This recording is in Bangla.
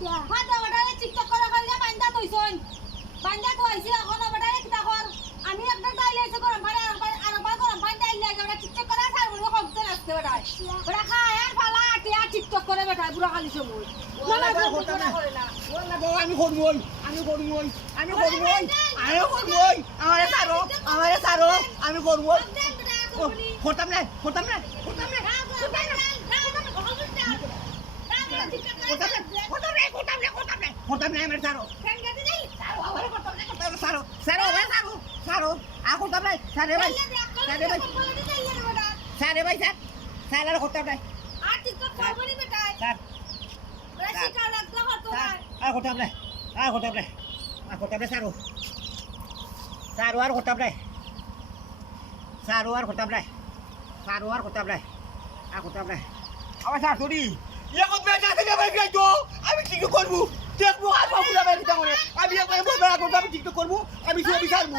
ফাটা বেটারে টিকটক করে করে বান্দা কইছন বান্দা তো আইছি এখন বেটারে কিটা কর আমি একটা ডাইলে এসে গরম পানি আর গরম পানি ডাইলে গেটা টিকটক করে আর বলবো কমতে আসতে বেটায় বেটা খায় আর ফালা টিয়া টিকটক করে বেটায় পুরো খালি সময় আমি করবই আমারে সারো আমি করবই হতাম না আমার সারো আর করতাম না সারে ভাই স্যার আর করতাম না আর টিকটক করবনি বেটায় স্যার বেটা শিখা লাগতো হতো আর করতাম না সারো আর করতাম না আমার স্যার তোরি এখন বেটা থেকে ভাই তো আমি ঠিক করবো দেখবো আর বাবুরা ভাই কিটা করে আমি একবার বলবো আমি ঠিক করবো আমি ছবি ছাড়বো